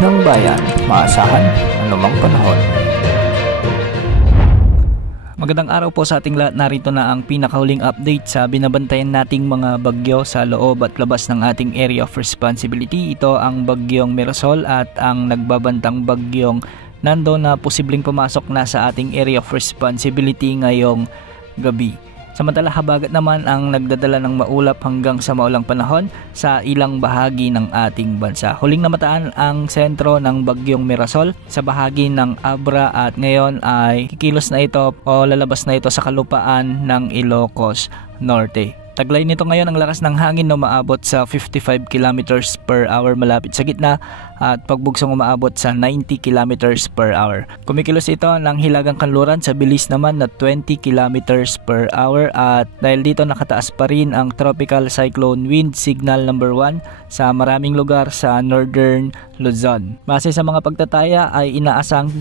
ng bayan, maasahan anumang panahon. Magandang araw po sa ating lahat. Narito na ang pinakahuling update sa binabantayan nating mga bagyo sa loob at labas ng ating area of responsibility. Ito ang bagyong Mirasol at ang nagbabantang bagyong Nando na posibleng pumasok na sa ating area of responsibility ngayong gabi. Samantala habagat naman ang nagdadala ng maulap hanggang sa maulang panahon sa ilang bahagi ng ating bansa. Huling namataan ang sentro ng bagyong Mirasol sa bahagi ng Abra at ngayon ay kikilos na ito o lalabas na ito sa kalupaan ng Ilocos Norte. Taglay nito ngayon ang lakas ng hangin na umaabot sa 55 km per hour malapit sa gitna at pagbugsong umaabot sa 90 km per hour. Kumikilos ito ng hilagang kanluran sa bilis naman na 20 km per hour at dahil dito nakataas pa rin ang tropical cyclone wind signal number 1 sa maraming lugar sa northern Luzon. Base sa mga pagtataya ay inaasang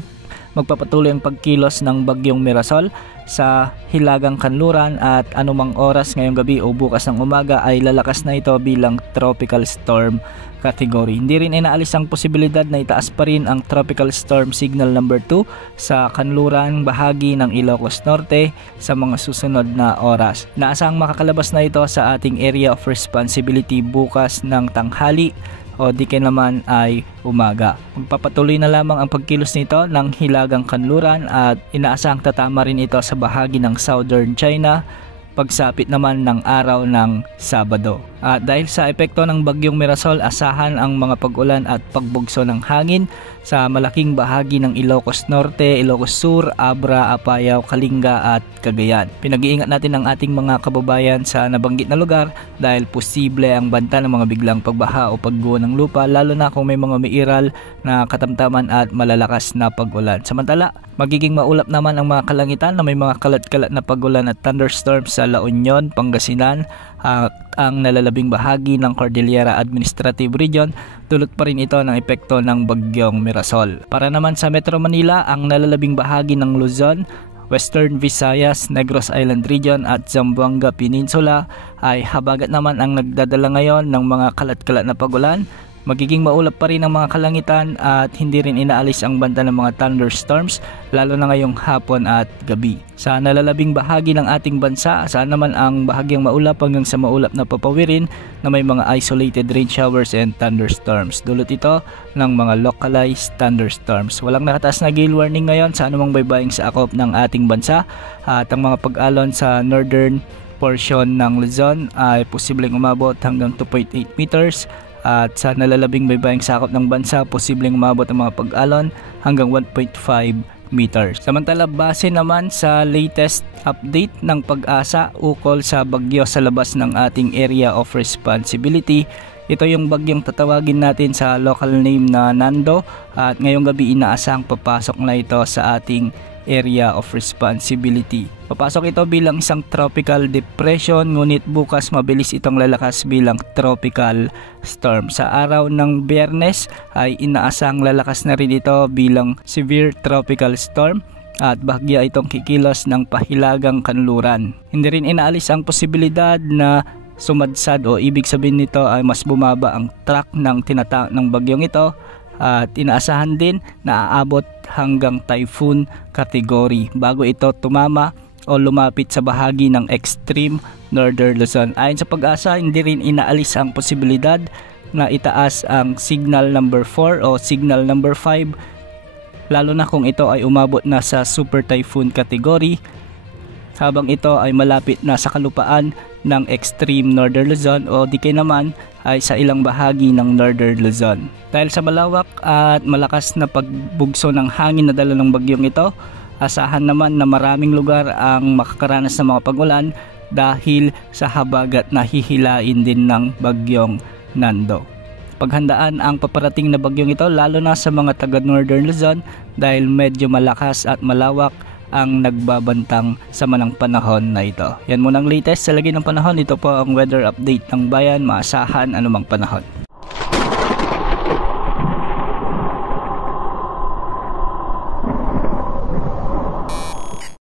magpapatuloy ang pagkilos ng bagyong Mirasol sa hilagang kanluran at anumang oras ngayong gabi o bukas ng umaga ay lalakas na ito bilang tropical storm category. Hindi rin inaalis ang posibilidad na itaas pa rin ang tropical storm signal number 2 sa kanluran bahagi ng Ilocos Norte sa mga susunod na oras. Naasang makakalabas na ito sa ating area of responsibility bukas ng tanghali o di kaya naman ay umaga. Magpapatuloy na lamang ang pagkilos nito ng hilagang kanluran at inaasang tatama rin ito sa bahagi ng southern China pagsapit naman ng araw ng Sabado. At dahil sa epekto ng bagyong Mirasol, asahan ang mga pag-ulan at pagbugso ng hangin sa malaking bahagi ng Ilocos Norte, Ilocos Sur, Abra, Apayao, Kalinga at Cagayan. Pinag-iingat natin ang ating mga kababayan sa nabanggit na lugar dahil posible ang banta ng mga biglang pagbaha o pagguho ng lupa lalo na kung may mga umiiral na katamtaman at malalakas na pag-ulan. Samantala, magiging maulap naman ang mga kalangitan na may mga kalat-kalat na pag-ulan at thunderstorms sa La Union, Pangasinan, ang nalalabing bahagi ng Cordillera Administrative Region. Dulot pa rin ito ng epekto ng bagyong Mirasol. Para naman sa Metro Manila, ang nalalabing bahagi ng Luzon, Western Visayas, Negros Island Region at Zamboanga Peninsula ay habagat naman ang nagdadala ngayon ng mga kalat-kalat na pag-ulan. Magiging maulap pa rin ang mga kalangitan at hindi rin inaalis ang banta ng mga thunderstorms lalo na ngayong hapon at gabi. Sa nalalabing bahagi ng ating bansa, saan naman ang bahagyang maulap hanggang sa maulap na papawirin na may mga isolated rain showers and thunderstorms. Dulot ito ng mga localized thunderstorms. Walang nakataas na gale warning ngayon sa anumang baybaying sa akop ng ating bansa at ang mga pag-alon sa northern portion ng Luzon ay posibleng umabot hanggang 2.8 meters. At sa nalalabing baybaying sakop ng bansa, posibleng umabot ang mga pag-alon hanggang 1.5 meters. Samantala, base naman sa latest update ng Pag-asa ukol sa bagyo sa labas ng ating area of responsibility, ito yung bagyong tatawagin natin sa local name na Nando at ngayong gabi inaasang papasok na ito sa ating area of responsibility. Papasok ito bilang isang tropical depression ngunit bukas mabilis itong lalakas bilang tropical storm. Sa araw ng Biyernes ay inaasang lalakas na rin ito bilang severe tropical storm at bahagya itong kikilos ng pahilagang kanluran. Hindi rin inaalis ang posibilidad na sumadsad o ibig sabihin nito ay mas bumaba ang track ng ng bagyong ito at inaasahan din na aabot hanggang typhoon category bago ito tumama o lumapit sa bahagi ng extreme northern Luzon. Ayon sa Pag-asa, hindi rin inaalis ang posibilidad na itaas ang signal number 4 o signal number 5 lalo na kung ito ay umabot na sa super typhoon category habang ito ay malapit na sa kalupaan ng extreme northern Luzon o di kaya naman ay sa ilang bahagi ng northern Luzon. Dahil sa malawak at malakas na pagbugso ng hangin na dala ng bagyong ito, asahan naman na maraming lugar ang makakaranas ng mga pag-ulan dahil sa habagat na hihilain din ng bagyong Nando. Paghandaan ang paparating na bagyong ito lalo na sa mga taga northern Luzon dahil medyo malakas at malawak ang nagbabantang sama ng panahon na ito. Yan muna ang latest sa lagi ng panahon. Ito po ang weather update ng bayan, maasahan anumang panahon.